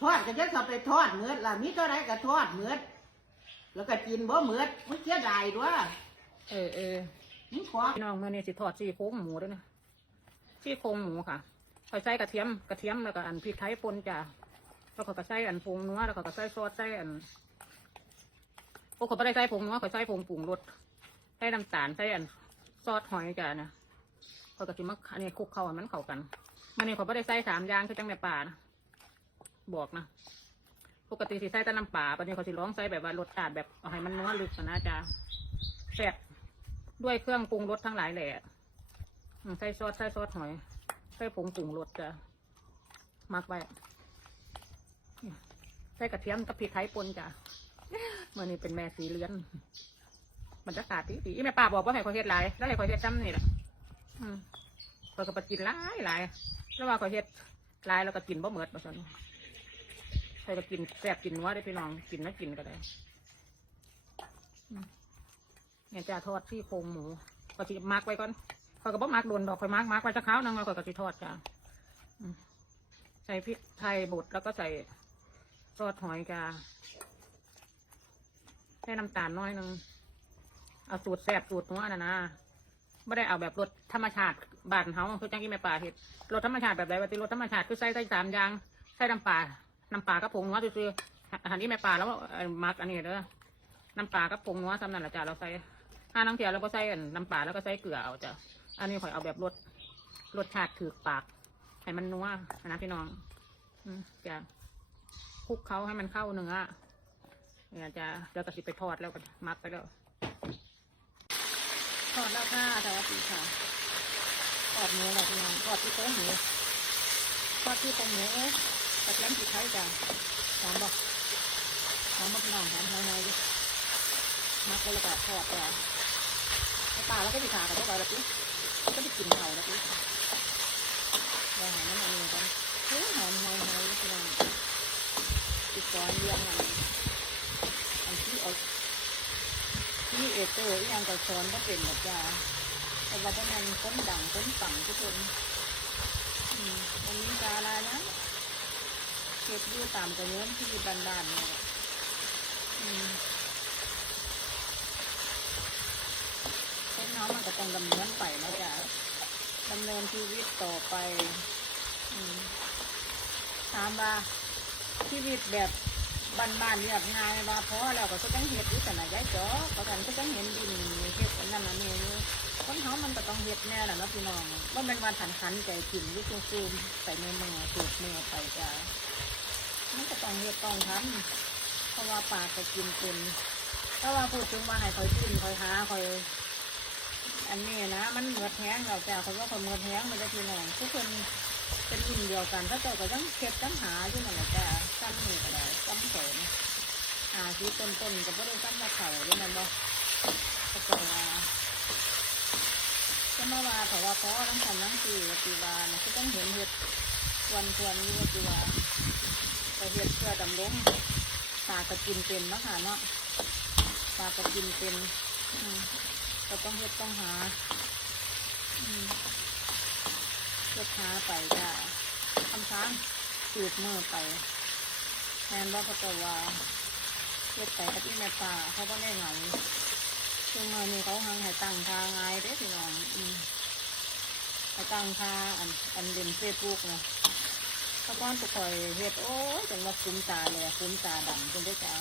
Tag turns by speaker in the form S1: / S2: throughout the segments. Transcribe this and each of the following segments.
S1: ทอดก็จะเอาไปทอดเหมือดล่ะมีตัวไหนก็ทอดเหมือดแล้วก็กินบ่เหมือดมันเสียดายด้วย
S2: เออเออ
S1: นี่ขอ
S2: พี่น้องเมื่อนี้สิทอดซี่โครงหมูด้วยนะซี่โครงหมูค่ะคอยใส่กระเทียมกระเทียมแล้วก็อันพริกไทยป่นจ้ะแล้วก็ก็ใส่อันผงนัวแล้วก็ก็ใส่ซอสใส่อันโอ้ขอยไม่ได้ใส่ผงนัวขอยใส่ผงปรุงรสใส่น้ำตาลใส่อันซอสหอยจ้ะนะขอยก็สิมาอันนี้คลุกเข้าให้มันเข้ากันมันนี่ขอยไม่ได้ใส่สามอย่างคือจังในป่านะ บอกนะปกติสิใส่แต่น้ำปลาปัจจุบันเขาสิร้องใส่แบบว่ารสชาติแบบเอาให้มันนัวลึกนะนะจ้ะแซ่บด้วยเครื่องปรุงรสทั้งหลายแหละอืมใส่ซอสใส่ซอสหอยใส่ผงปรุงรสจ้ะมักไว้ใส่กระเทียมกับพริกไทยป่นจ้ะเมื่อนี้เป็นแม่สีเลือนบรรยากาศดีดีแม่ป้าบอกว่าให้ขอยเฮ็ดหลายแล้วให้ขอยเฮ็ดซ้ำนี่แหละอืมขอยก็ไปกินหลายหลายแล้วว่าขอยเฮ็ดหลายแล้วก็กินบ่เหมิดบ่ซั่น ขอยก็กินแซ่บกินนัวได้อพี่น้องกินนะกินก็ได้เนี่ยจะทอดที่โครงหมูก็สิมักไว้ก่อนคอยก็บอกมักโดนดอกคอยมักมักไว้จะข้าวนึงแล้วคอยก็สิทอดจ้ะอืมใส่พริกไทยบดแล้วก็ใส่ซอสหอยจ้ะใส่น้ำตาลน้อยนึงเอาสูตรแซ่บสูตรนัวนะนะไม่ได้เอาแบบรสธรรมชาติบ้านเฮาคือจังกี้แม่ป่าเห็ดรสธรรมชาติแบบไรวะที่รสธรรมชาติคือใส่ใส่สามอย่างใส่น้ำปลา น้ำปลากับผงนัวซื่ออาหารที่แม่ป่าแล้วเอ่อมักอันนี้เด้อน้ำปลากับผงนัวสำนั่นแหละจ้ะเราใส่ห้าน้ำเทียมเราก็ใส่น้ำปลาแล้วก็ใส่เกลือเอาจ้ะอันนี้ขอยเอาแบบรสรสชาติถือปากให้มันนัวนะพี่น้องจะคลุกเขาให้มันเข้าเนื้อเนี่ยจะเดี๋ยวก็สิไปทอดแล้วก็มักไปแล้วทอดแล้วค่ะสวัสดีค่ะทอดเนื้อแล้วพี่น้องทอดที่โต๊ะหมูทอดที่ตรงหมู กระเทียมพริกไทยจ้ะหอมบอกหอมบอกน้องหอมหอยๆดิมักเลยก็ทอดแล้วปลาแล้วก็ไปขากันได้แล้วปุ๊บก็ไปกินเขาแล้วปุ๊บแล้วหอมน้ำมันเลยกันเฮ้ยหอมหอยหอยพี่น้องติดซ้อนเรียงอันอันที่เอาที่เอเตอร์ยังกับซ้อนก็เป็นแบบจ้าแต่ว่าจะมันก้นดังก้นปั่งทุกคนอืมวันนี้กาลา นะเก็บอยู่ตามกระเนื้อที่บ้านๆเนี่ยเส้นน้องมันก็ต้องดำเนินไปนะจ๊ะดำเนินชีวิตต่อไปอถามว่าชีวิตแบบบ้านๆเรียบง่ายว่าเพราะแล้วก็ต้องเฮ็ดอยู่แต่ไหนย้ายจ๋อเพราะกันก็ต้องเห็นดินเฮ็ดอันนั้นอันนี้อยู่คนเขามันก็ต้องเฮ็ดแน่แหละนะพี่น้องว่าเป็นวันขันขันใจกินอยุ่ซูมใส่ในมือสูดมือไปจ้ะ มันก็ต้องเฮ็ดต้องทำเพราะว่าปากก็กินเป็นถ้าว่าพูดถึงว่าให้คอยกินคอยหาคอยอันนี้นะมันเหมือดแห้งเราแต่คนว่าคนเหมือดแห้งมันจะพี่น้องทุกคนเป็นกินเดียวกันถ้าเจ้าก็ต้องเก็บต้องหาอยู่นั่นแหละจ้ะซ้ำนี่ก็ได้ซ้ำเสริมหาที่ต้นต้นๆก็ไม่ได้ซ้ำมาเข่าด้วยนั่นบ่ก็จะว่าจะมาว่าเขาว่าเพราะทั้งทำทั้งสี่ปีวานะก็ต้องเห็นเห็ด ควันควรนี้ปีวาไปเห็ดเพื่อดำรงปลากระกินเป็นเนาะค่ะเนาะปลากระกินเป็นอืมก็ต้องเฮ็ดต้องหาอืมเฮ็ดหาไปจ้ะคำช้างสูดมือไปแทนว่าเขาจะว่าเฮ็ดไปกับที่แม่ป่าเขาก็ได้เหงาช่วงนี้เขาหังให้ตั้งทางไงเด้อพี่น้องอืม ให้ตั้งทาอันอันเด่นเฟซบุ๊กนะเขาก้อนตุกคอยเฮ็ดโอ้ยจนว่าคุ้มตาเลยคุ้มตาดำจนได้จ้า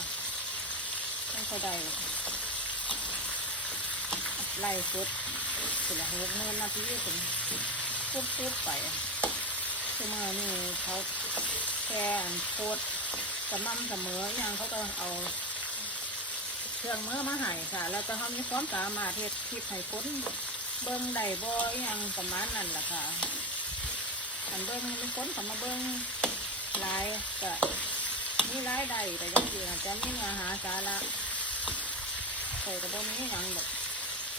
S2: ไม่ค่อยได้ไล่สุดสุดละหกหมื่นนาทีถึงปุ๊บปุ๊บไปคือมื่อนี่เขาแค่อันโคตรสม่ำเสมออย่างเขาก็เอาเครื่องมือมาให้ค่ะ แล้วก็เขามีความสามารถเฮ็ดคลิปให้คน เบิ้งได้บ่อยังประมาณนั้นแหละค่ะอันเบิ้งมีคนเขามาเบิ้งหลายก็มีรายได้แต่ยังอื่นอาจจะมีเนื้อหาสาระใส่กระบอกนี้ยังแบบ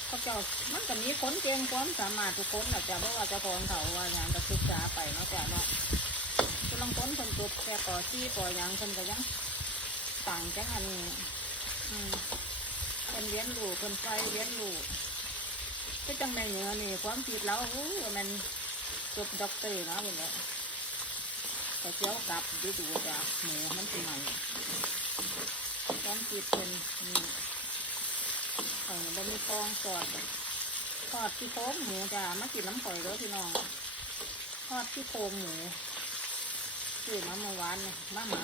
S2: เขาเจ้ามันก็มีคนเก่งความสามารถทุกคนนะจ๊ะเพราะว่าจ้าของเขาว่าอย่างก็ศึกษาไปเนาะจ้ะเนาะคือลางค้นคนจบแค่ปอซี่ปอหยังคนก็ยังต่างจังอันอืมคนเรียนรู้คนไฟเรียนรู้ก็ ก็จังในเหนือนี่ความคิดเราโอ้มันจบด็อกเตอร์เนาะเป็นแบบแต่เจียวกลับดูดูจ้ะหมูมันเป็นใหม่ต้มจีบเป็นนี่ข่อยบะมีฟองสอดทอดที่โค้งหมูจ้ะมากินน้ำข่อยด้อพี่น้องทอดที่โครงหมูซื้อมาเมื่อวานเนี่ยมาหมา